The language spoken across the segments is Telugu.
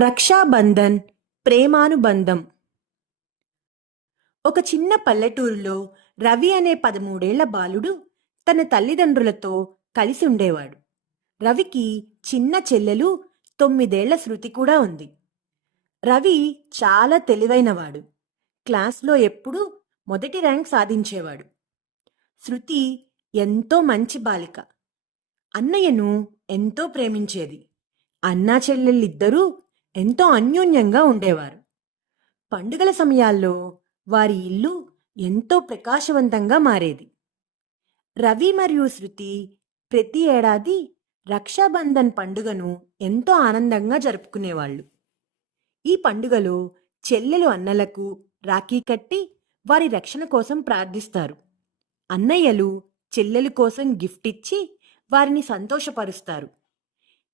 రక్షాబంధన్ ప్రేమానుబంధం. ఒక చిన్న పల్లెటూరులో రవి అనే 13 ఏళ్ల బాలుడు తన తల్లిదండ్రులతో కలిసి ఉండేవాడు. రవికి చిన్న చెల్లెలు 9 ఏళ్ల శృతి కూడా ఉంది. రవి చాలా తెలివైనవాడు. క్లాస్లో ఎప్పుడూ మొదటి ర్యాంక్ సాధించేవాడు. శృతి ఎంతో మంచి బాలిక. అన్నయ్యను ఎంతో ప్రేమించేది. అన్నా చెల్లెళ్ళిద్దరూ ఎంతో అన్యోన్యంగా ఉండేవారు. పండుగల సమయాల్లో వారి ఇల్లు ఎంతో ప్రకాశవంతంగా మారేది. రవి మరియు శృతి ప్రతి ఏడాది రక్షాబంధన్ పండుగను ఎంతో ఆనందంగా జరుపుకునేవాళ్ళు. ఈ పండుగలో చెల్లెలు అన్నలకు రాఖీ కట్టి వారి రక్షణ కోసం ప్రార్థిస్తారు. అన్నయ్యలు చెల్లెలు కోసం గిఫ్ట్ ఇచ్చి వారిని సంతోషపరుస్తారు.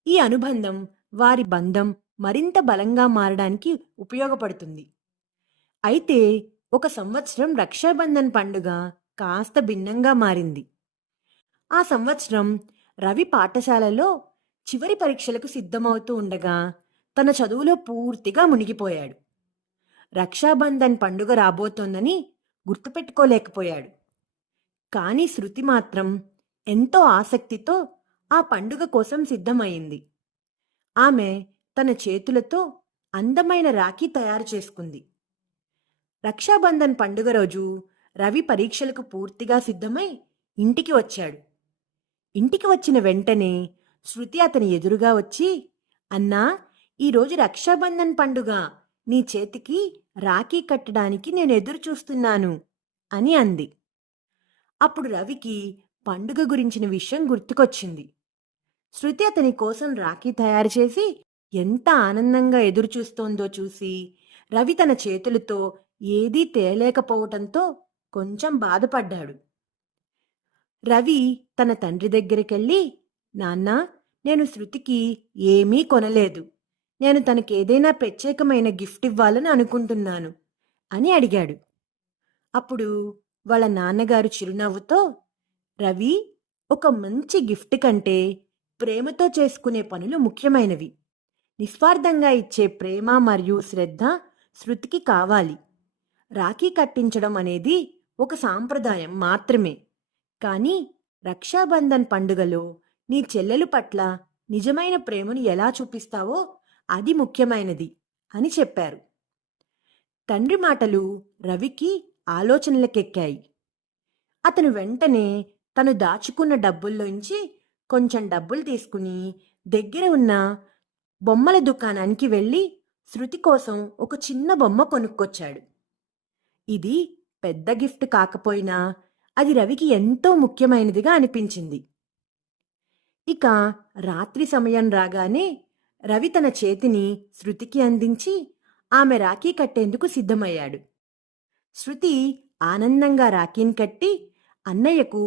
ఈ అనుబంధం వారి బంధం మరింత బలంగా మారడానికి ఉపయోగపడుతుంది. అయితే ఒక సంవత్సరం రక్షాబంధన్ పండుగ కాస్త భిన్నంగా మారింది. ఆ సంవత్సరం రవి పాఠశాలలో చివరి పరీక్షలకు సిద్ధమవుతూ ఉండగా తన చదువులో పూర్తిగా మునిగిపోయాడు. రక్షాబంధన్ పండుగ రాబోతోందని గుర్తుపెట్టుకోలేకపోయాడు. కానీ శృతి మాత్రం ఎంతో ఆసక్తితో ఆ పండుగ కోసం సిద్ధమైంది. ఆమె తన చేతులతో అందమైన రాఖీ తయారు చేసుకుంది. రక్షాబంధన్ పండుగ రోజు రవి పరీక్షలకు పూర్తిగా సిద్ధమై ఇంటికి వచ్చాడు. ఇంటికి వచ్చిన వెంటనే శృతి అతని ఎదురుగా వచ్చి, అన్నా, ఈరోజు రక్షాబంధన్ పండుగ, నీ చేతికి రాఖీ కట్టడానికి నేను ఎదురు చూస్తున్నాను అని అంది. అప్పుడు రవికి పండుగ గురించిన విషయం గుర్తుకొచ్చింది. శృతి అతని కోసం రాఖీ తయారు చేసి ఎంత ఆనందంగా ఎదురుచూస్తోందో చూసి రవి తన చేతులతో ఏదీ తేలేకపోవటంతో కొంచెం బాధపడ్డాడు. రవి తన తండ్రి దగ్గరికెళ్ళి, నాన్నా, నేను శృతికి ఏమీ కొనలేదు. నేను తనకేదైనా ప్రత్యేకమైన గిఫ్ట్ ఇవ్వాలని అనుకుంటున్నాను అని అడిగాడు. అప్పుడు వాళ్ళ నాన్నగారు చిరునవ్వుతో, రవి, ఒక మంచి గిఫ్ట్ కంటే ప్రేమతో చేసుకునే పనులు ముఖ్యమైనవి. నిస్వార్థంగా ఇచ్చే ప్రేమ మరియు శ్రద్ధ శృతికి కావాలి. రాఖీ కట్టించడం అనేది ఒక సాంప్రదాయం మాత్రమే. కానీ రక్షాబంధన్ పండుగలో నీ చెల్లెలు పట్ల నిజమైన ప్రేమను ఎలా చూపిస్తావో అది ముఖ్యమైనది అని చెప్పారు. తండ్రి మాటలు రవికి ఆలోచనలకెక్కాయి. అతను వెంటనే తను దాచుకున్న డబ్బుల్లోంచి కొంచెం డబ్బులు తీసుకుని దగ్గర ఉన్న బొమ్మల దుకాణానికి వెళ్ళి శృతి కోసం ఒక చిన్న బొమ్మ కొనుక్కొచ్చాడు. ఇది పెద్ద గిఫ్ట్ కాకపోయినా అది రవికి ఎంతో ముఖ్యమైనదిగా అనిపించింది. ఇక రాత్రి సమయం రాగానే రవి తన చేతిని శృతికి అందించి ఆమె రాఖీ కట్టేందుకు సిద్ధమయ్యాడు. శృతి ఆనందంగా రాఖీని కట్టి అన్నయ్యకు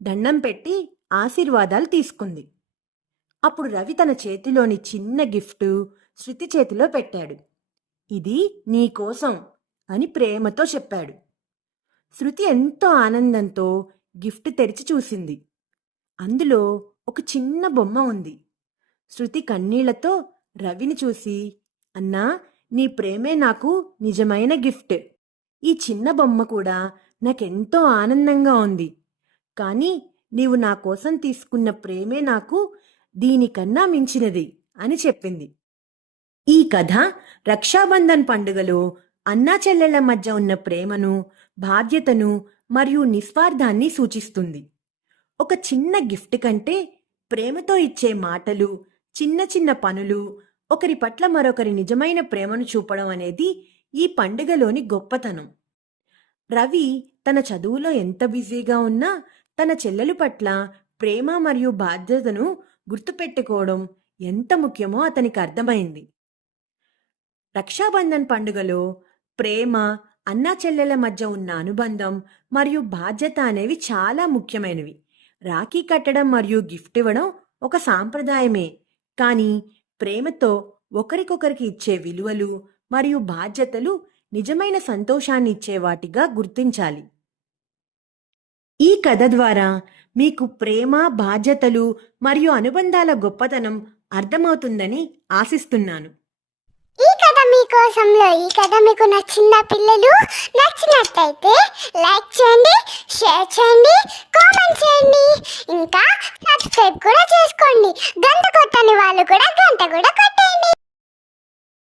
దండం పెట్టి ఆశీర్వాదాలు తీసుకుంది. అప్పుడు రవి తన చేతిలోని చిన్న గిఫ్ట్ శృతి చేతిలో పెట్టాడు. ఇది నీకోసం అని ప్రేమతో చెప్పాడు. శృతి ఎంతో ఆనందంతో గిఫ్ట్ తెరిచి చూసింది. అందులో ఒక చిన్న బొమ్మ ఉంది. శృతి కన్నీళ్లతో రవిని చూసి, అన్నా, నీ ప్రేమే నాకు నిజమైన గిఫ్ట్. ఈ చిన్న బొమ్మ కూడా నాకెంతో ఆనందంగా ఉంది. కానీ నీవు నా కోసం తీసుకున్న ప్రేమే నాకు దీనికన్నా మించినది అని చెప్పింది. ఈ కథ రక్షాబంధన్ పండుగలో అన్నా చెల్లెళ్ల మధ్య ఉన్న ప్రేమను, బాధ్యతను మరియు నిస్వార్థాన్ని సూచిస్తుంది. ఒక చిన్న గిఫ్ట్ కంటే ప్రేమతో ఇచ్చే మాటలు, చిన్న చిన్న పనులు, ఒకరి పట్ల మరొకరి నిజమైన ప్రేమను చూపడం అనేది ఈ పండుగలోని గొప్పతనం. రవి తన చదువులో ఎంత బిజీగా ఉన్నా తన చెల్లెలు పట్ల ప్రేమ మరియు బాధ్యతను గుర్తుపెట్టుకోవడం ఎంత ముఖ్యమో అతనికి అర్థమైంది. రక్షాబంధన్ పండుగలో ప్రేమ, అన్నా చెల్లెల మధ్య ఉన్న అనుబంధం మరియు బాధ్యత అనేవి చాలా ముఖ్యమైనవి. రాఖీ కట్టడం మరియు గిఫ్ట్ ఇవ్వడం ఒక సాంప్రదాయమే, కానీ ప్రేమతో ఒకరికొకరికి ఇచ్చే విలువలు మరియు బాధ్యతలు నిజమైన సంతోషాన్ని ఇచ్చే వాటిగా గుర్తించాలి. ఈ కథ ద్వారా మీకు ప్రేమ, బాధ్యతలు మరియు అనుబంధాల గొప్పతనం అర్థమవుతుందని ఆశిస్తున్నాను. ఈ కథ మీకోసంలో ఈ కథ మీకు నచ్చిందా పిల్లలు? నచ్చినట్లయితే లైక్ చేయండి, షేర్ చేయండి, కామెంట్ చేయండి, ఇంకా సబ్స్క్రైబ్ కూడా చేసుకోండి. గంట కొట్టని వాళ్ళు కూడా గంట కూడా కొట్టండి.